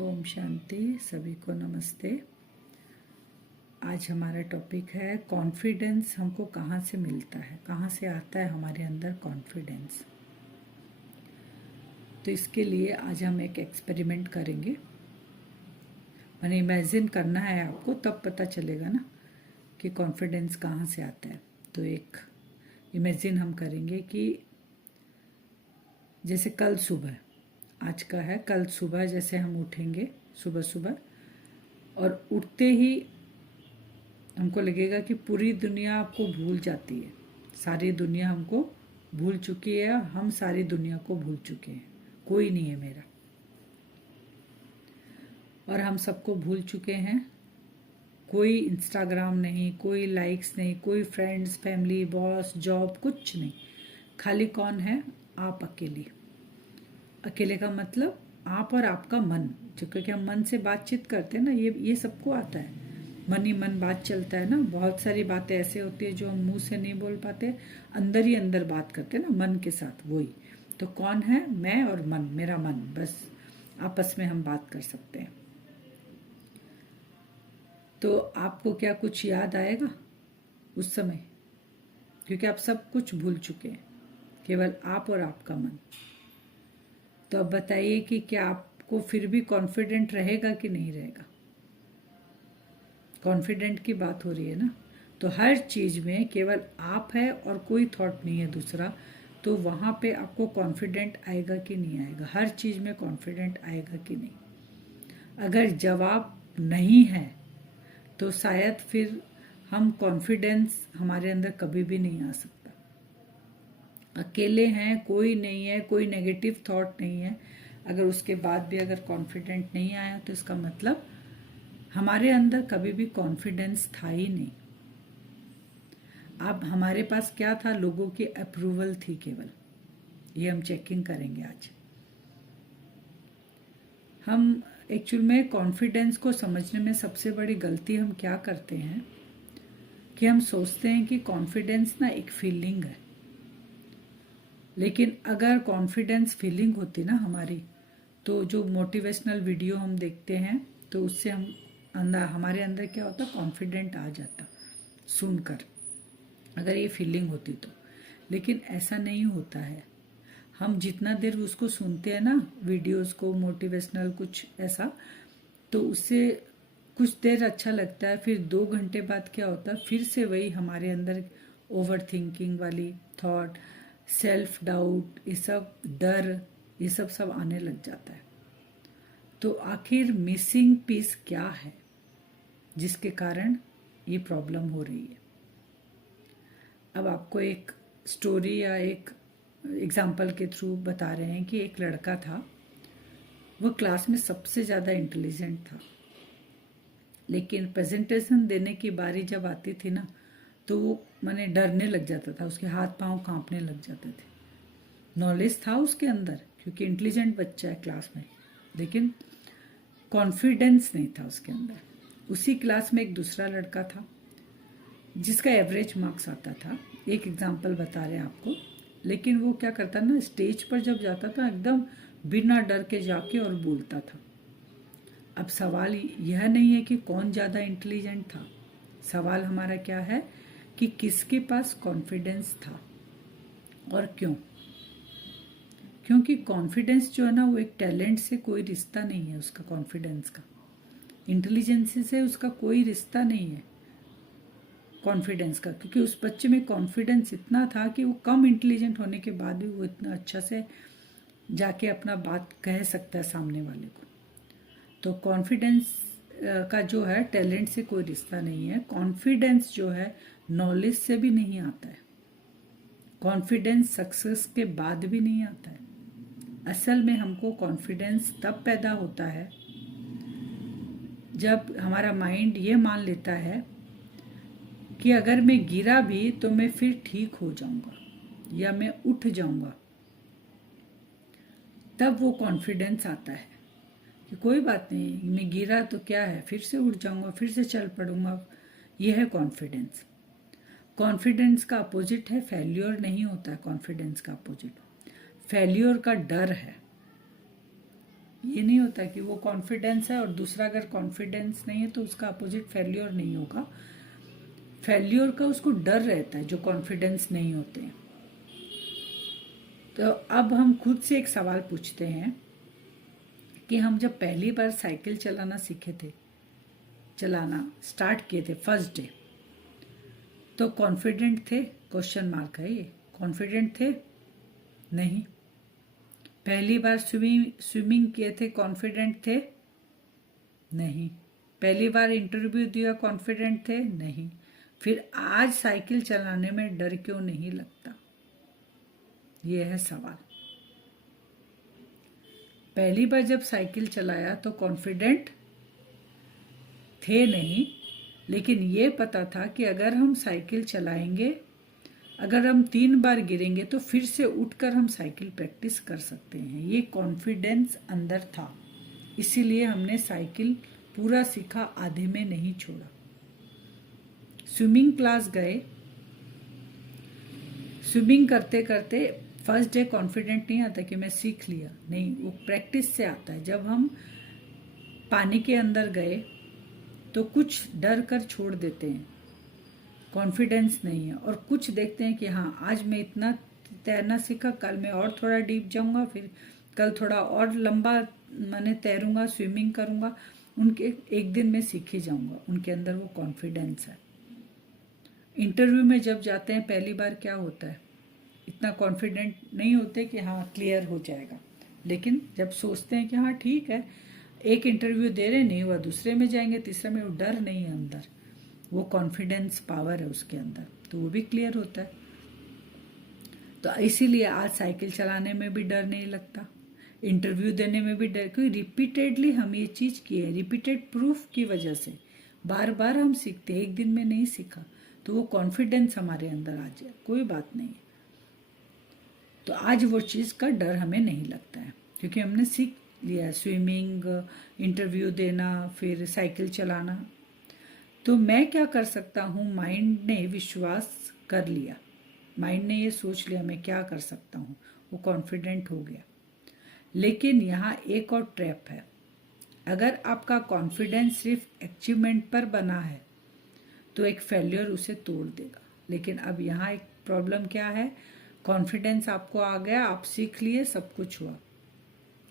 ओम शांति। सभी को नमस्ते। आज हमारा टॉपिक है कॉन्फिडेंस हमको कहाँ से मिलता है, कहाँ से आता है हमारे अंदर कॉन्फिडेंस। तो इसके लिए आज हम एक एक्सपेरिमेंट करेंगे। मैंने इमेजिन करना है आपको, तब पता चलेगा ना कि कॉन्फिडेंस कहाँ से आता है। तो एक इमेजिन हम करेंगे कि जैसे कल सुबह, आज का है, कल सुबह जैसे हम उठेंगे सुबह सुबह, और उठते ही हमको लगेगा कि पूरी दुनिया आपको भूल जाती है, सारी दुनिया हमको भूल चुकी है, हम सारी दुनिया को भूल चुके हैं, कोई नहीं है मेरा, और हम सबको भूल चुके हैं। कोई इंस्टाग्राम नहीं, कोई लाइक्स नहीं, कोई फ्रेंड्स, फैमिली, बॉस, जॉब, कुछ नहीं। खाली कौन है? आप अकेली। अकेले का मतलब आप और आपका मन, जो क्योंकि हम मन से बातचीत करते हैं ना, ये सबको आता है। मन ही मन बात चलता है ना। बहुत सारी बातें ऐसे होती है जो हम मुंह से नहीं बोल पाते, अंदर ही अंदर बात करते हैं ना मन के साथ, वही। तो कौन है? मैं और मन, मेरा मन, बस आपस में हम बात कर सकते हैं। तो आपको क्या कुछ याद आएगा उस समय? क्योंकि आप सब कुछ भूल चुके हैं, केवल आप और आपका मन। तो अब बताइए कि क्या आपको फिर भी कॉन्फिडेंट रहेगा कि नहीं रहेगा? कॉन्फिडेंट की बात हो रही है ना। तो हर चीज़ में केवल आप है और कोई थॉट नहीं है दूसरा, तो वहाँ पे आपको कॉन्फिडेंट आएगा कि नहीं आएगा? हर चीज़ में कॉन्फिडेंट आएगा कि नहीं? अगर जवाब नहीं है तो शायद फिर हम कॉन्फिडेंस हमारे अंदर कभी भी नहीं आ सकता। अकेले हैं, कोई नहीं है, कोई नेगेटिव थॉट नहीं है, अगर उसके बाद भी अगर कॉन्फिडेंट नहीं आया तो इसका मतलब हमारे अंदर कभी भी कॉन्फिडेंस था ही नहीं। अब हमारे पास क्या था? लोगों की अप्रूवल थी केवल। ये हम चेकिंग करेंगे आज। हम एक्चुअल में कॉन्फिडेंस को समझने में सबसे बड़ी गलती हम क्या करते हैं कि हम सोचते हैं कि कॉन्फिडेंस ना एक फीलिंग है। लेकिन अगर कॉन्फिडेंस फीलिंग होती ना हमारी, तो जो मोटिवेशनल वीडियो हम देखते हैं तो उससे हम अंदर, हमारे अंदर क्या होता? कॉन्फिडेंट आ जाता सुनकर, अगर ये फीलिंग होती तो। लेकिन ऐसा नहीं होता है। हम जितना देर उसको सुनते हैं ना, वीडियोस को, मोटिवेशनल कुछ ऐसा, तो उससे कुछ देर अच्छा लगता है, फिर 2 घंटे बाद क्या होता है? फिर से वही हमारे अंदर ओवर थिंकिंग वाली थॉट, सेल्फ डाउट, ये सब, डर, ये सब आने लग जाता है। तो आखिर मिसिंग पीस क्या है जिसके कारण ये प्रॉब्लम हो रही है? अब आपको एक स्टोरी या एक एग्जाम्पल के थ्रू बता रहे हैं कि एक लड़का था, वो क्लास में सबसे ज़्यादा इंटेलिजेंट था, लेकिन प्रेजेंटेशन देने की बारी जब आती थी ना, तो वो माने डरने लग जाता था, उसके हाथ पांव कांपने लग जाते थे। नॉलेज था उसके अंदर, क्योंकि इंटेलिजेंट बच्चा है क्लास में, लेकिन कॉन्फिडेंस नहीं था उसके अंदर। उसी क्लास में एक दूसरा लड़का था जिसका एवरेज मार्क्स आता था। एक एग्जाम्पल बता रहे हैं आपको। लेकिन वो क्या करता ना, स्टेज पर जब जाता था एकदम बिना डर के जाके और बोलता था। अब सवाल यह नहीं है कि कौन ज़्यादा इंटेलिजेंट था, सवाल हमारा क्या है कि किसके पास कॉन्फिडेंस था और क्यों। क्योंकि कॉन्फिडेंस जो है ना, वो एक टैलेंट से कोई रिश्ता नहीं है उसका, कॉन्फिडेंस का इंटेलिजेंस से उसका कोई रिश्ता नहीं है कॉन्फिडेंस का। क्योंकि उस बच्चे में कॉन्फिडेंस इतना था कि वो कम इंटेलिजेंट होने के बाद भी वो इतना अच्छा से जाके अपना बात कह सकता है सामने वाले को। तो कॉन्फिडेंस का जो है, टैलेंट से कोई रिश्ता नहीं है। कॉन्फिडेंस जो है नॉलेज से भी नहीं आता है। कॉन्फिडेंस सक्सेस के बाद भी नहीं आता है। असल में हमको कॉन्फिडेंस तब पैदा होता है जब हमारा माइंड ये मान लेता है कि अगर मैं गिरा भी तो मैं फिर ठीक हो जाऊंगा या मैं उठ जाऊंगा। तब वो कॉन्फिडेंस आता है कि कोई बात नहीं, मैं गिरा तो क्या है, फिर से उठ जाऊंगा, फिर से चल पड़ूंगा। यह है कॉन्फिडेंस। कॉन्फिडेंस का अपोजिट है फेल्योर। नहीं होता है कॉन्फिडेंस का अपोजिट। फेल्योर का डर है। ये नहीं होता कि वो कॉन्फिडेंस है और दूसरा अगर कॉन्फिडेंस नहीं है तो उसका अपोजिट फेल्योर नहीं होगा। फेल्योर का उसको डर रहता है जो कॉन्फिडेंस नहीं होते हैं। तो अब हम खुद से एक सवाल पूछते हैं कि हम जब पहली बार साइकिल चलाना सीखे थे, चलाना स्टार्ट किए थे फर्स्ट डे, तो कॉन्फिडेंट थे? क्वेश्चन मार्क है ये। कॉन्फिडेंट थे? नहीं। पहली बार स्विमिंग किए थे, कॉन्फिडेंट थे? नहीं। पहली बार इंटरव्यू दिया, कॉन्फिडेंट थे? नहीं। फिर आज साइकिल चलाने में डर क्यों नहीं लगता? ये है सवाल। पहली बार जब साइकिल चलाया तो कॉन्फिडेंट थे नहीं, लेकिन ये पता था कि अगर हम साइकिल चलाएंगे, अगर हम 3 बार गिरेंगे तो फिर से उठकर हम साइकिल प्रैक्टिस कर सकते हैं। ये कॉन्फिडेंस अंदर था, इसीलिए हमने साइकिल पूरा सीखा, आधे में नहीं छोड़ा। स्विमिंग क्लास गए, स्विमिंग करते करते फर्स्ट डे कॉन्फिडेंट नहीं आता कि मैं सीख लिया, नहीं, वो प्रैक्टिस से आता है। जब हम पानी के अंदर गए तो कुछ डर कर छोड़ देते हैं, कॉन्फिडेंस नहीं है, और कुछ देखते हैं कि हाँ आज मैं इतना तैरना सीखा, कल मैं और थोड़ा डीप जाऊंगा, फिर कल थोड़ा और लंबा मैंने तैरूंगा, स्विमिंग करूंगा, उनके एक दिन में सीख ही जाऊंगा। उनके अंदर वो कॉन्फिडेंस है। इंटरव्यू में जब जाते हैं पहली बार क्या होता है, इतना कॉन्फिडेंट नहीं होते कि हाँ क्लियर हो जाएगा, लेकिन जब सोचते हैं कि हाँ ठीक है, एक इंटरव्यू दे रहे, नहीं हुआ, दूसरे में जाएंगे, तीसरे में, वो डर नहीं है अंदर, वो कॉन्फिडेंस पावर है उसके अंदर, तो वो भी क्लियर होता है। तो इसीलिए आज साइकिल चलाने में भी डर नहीं लगता, इंटरव्यू देने में भी डर, क्योंकि रिपीटेडली हम ये चीज़ किए हैं, रिपीटेड प्रूफ की वजह से बार बार हम सीखते हैं। एक दिन में नहीं सीखा तो वो कॉन्फिडेंस हमारे अंदर आ जाए, कोई बात नहीं है। तो आज वो चीज़ का डर हमें नहीं लगता है, क्योंकि हमने सीख लिया, स्विमिंग, इंटरव्यू देना, फिर साइकिल चलाना। तो मैं क्या कर सकता हूँ, माइंड ने विश्वास कर लिया, माइंड ने ये सोच लिया मैं क्या कर सकता हूँ, वो कॉन्फिडेंट हो गया। लेकिन यहाँ एक और ट्रैप है, अगर आपका कॉन्फिडेंस सिर्फ अचीवमेंट पर बना है तो एक फेल्योर उसे तोड़ देगा। लेकिन अब यहाँ एक प्रॉब्लम क्या है, कॉन्फिडेंस आपको आ गया, आप सीख लिए, सब कुछ हुआ,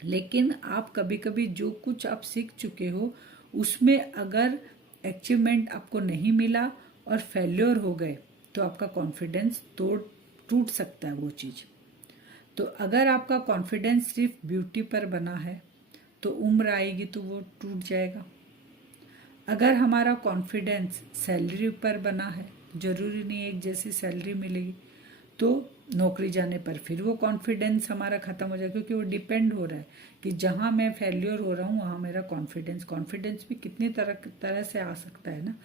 लेकिन आप कभी कभी जो कुछ आप सीख चुके हो उसमें अगर अचीवमेंट आपको नहीं मिला और फेल्योर हो गए तो आपका कॉन्फिडेंस टूट सकता है वो चीज़। तो अगर आपका कॉन्फिडेंस सिर्फ ब्यूटी पर बना है तो उम्र आएगी तो वो टूट जाएगा। अगर हमारा कॉन्फिडेंस सैलरी पर बना है, जरूरी नहीं एक जैसी सैलरी मिलेगी, तो नौकरी जाने पर फिर वो कॉन्फिडेंस हमारा ख़त्म हो जाएगा, क्योंकि वो डिपेंड हो रहा है कि जहाँ मैं फेल्योर हो रहा हूँ वहाँ मेरा कॉन्फिडेंस भी कितनी तरह से आ सकता है ना।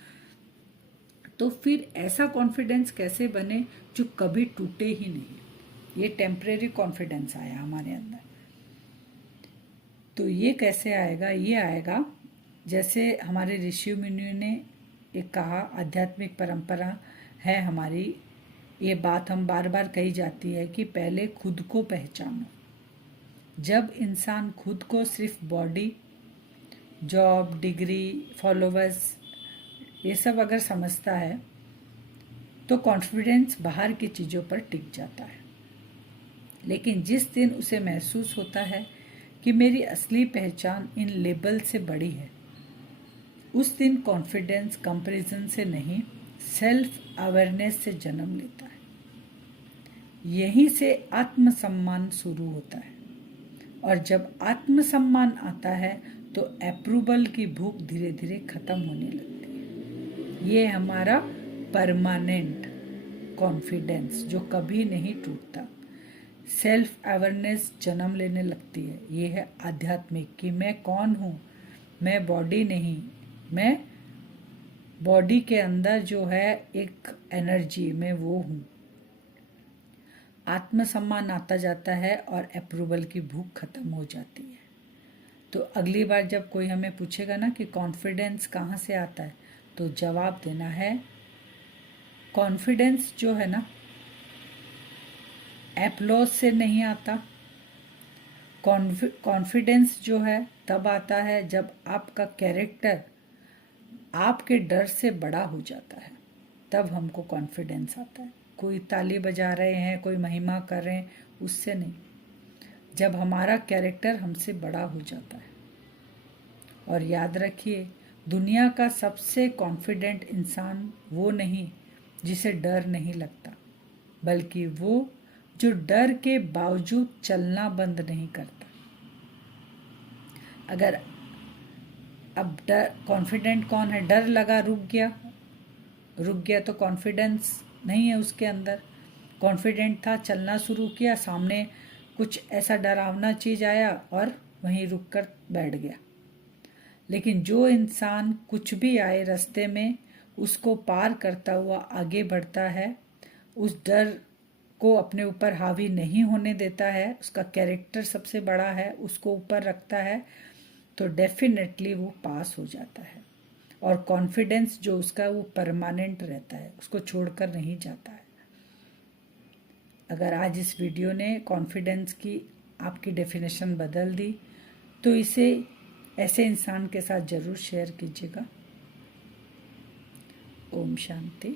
तो फिर ऐसा कॉन्फिडेंस कैसे बने जो कभी टूटे ही नहीं। ये टेम्परेरी कॉन्फिडेंस आया हमारे अंदर, तो ये कैसे आएगा, ये आएगा जैसे हमारे ऋषि मुनियों ने एक कहा, आध्यात्मिक परंपरा है हमारी, ये बात हम बार बार कही जाती है कि पहले खुद को पहचानो। जब इंसान खुद को सिर्फ बॉडी, जॉब, डिग्री, फॉलोवर्स, ये सब अगर समझता है तो कॉन्फिडेंस बाहर की चीज़ों पर टिक जाता है। लेकिन जिस दिन उसे महसूस होता है कि मेरी असली पहचान इन लेबल से बड़ी है, उस दिन कॉन्फिडेंस कंपैरिजन से नहीं, सेल्फ अवेयरनेस से जन्म लेता है। यहीं से आत्मसम्मान शुरू होता है, और जब आत्मसम्मान आता है तो अप्रूवल की भूख धीरे धीरे खत्म होने लगती है। ये हमारा परमानेंट कॉन्फिडेंस जो कभी नहीं टूटता, सेल्फ अवेयरनेस जन्म लेने लगती है। ये है आध्यात्मिक कि मैं कौन हूँ, मैं बॉडी नहीं, मैं बॉडी के अंदर जो है एक एनर्जी, मैं वो हूँ। आत्मसम्मान आता जाता है और अप्रूवल की भूख खत्म हो जाती है। तो अगली बार जब कोई हमें पूछेगा ना कि कॉन्फिडेंस कहाँ से आता है, तो जवाब देना है, कॉन्फिडेंस जो है ना एप्लॉज से नहीं आता, कॉन्फिडेंस जो है तब आता है जब आपका कैरेक्टर आपके डर से बड़ा हो जाता है, तब हमको कॉन्फिडेंस आता है। कोई ताली बजा रहे हैं, कोई महिमा कर रहे हैं, उससे नहीं, जब हमारा कैरेक्टर हमसे बड़ा हो जाता है। और याद रखिए, दुनिया का सबसे कॉन्फिडेंट इंसान वो नहीं जिसे डर नहीं लगता, बल्कि वो जो डर के बावजूद चलना बंद नहीं करता। अगर अब डर, कॉन्फिडेंट कौन है? डर लगा, रुक गया तो कॉन्फिडेंस नहीं है उसके अंदर। कॉन्फिडेंट था, चलना शुरू किया, सामने कुछ ऐसा डरावना चीज़ आया और वहीं रुक कर बैठ गया। लेकिन जो इंसान कुछ भी आए रास्ते में, उसको पार करता हुआ आगे बढ़ता है, उस डर को अपने ऊपर हावी नहीं होने देता है, उसका कैरेक्टर सबसे बड़ा है, उसको ऊपर रखता है, तो डेफिनेटली वो पास हो जाता है। और कॉन्फिडेंस जो उसका, वो परमानेंट रहता है, उसको छोड़कर नहीं जाता है। अगर आज इस वीडियो ने कॉन्फिडेंस की आपकी डेफिनेशन बदल दी, तो इसे ऐसे इंसान के साथ ज़रूर शेयर कीजिएगा। ओम शांति।